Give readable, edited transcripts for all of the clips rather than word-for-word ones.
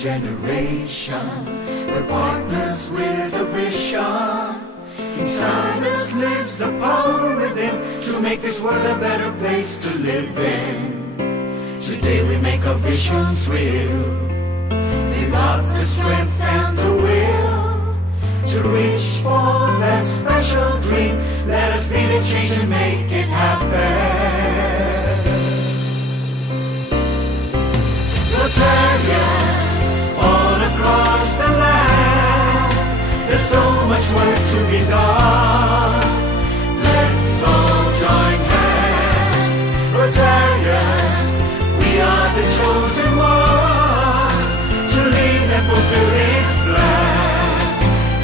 generation. We're partners with a vision. Inside us lives the power within to make this world a better place to live in. Today we make our visions real. We've got the strength and the will to reach for that special dream. Let us be the change and make it happen. Rotarians all across the land, there's so much work to be done. Let's all join hands. Rotarians, we are the chosen ones to lead and fulfill its plan.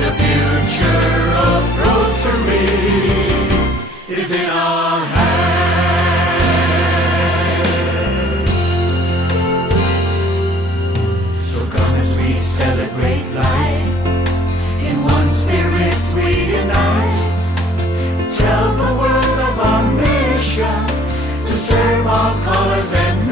The future of Rotary is in our hands. So come as we celebrate life, in one spirit we unite. Tell the world of our mission to serve all colors and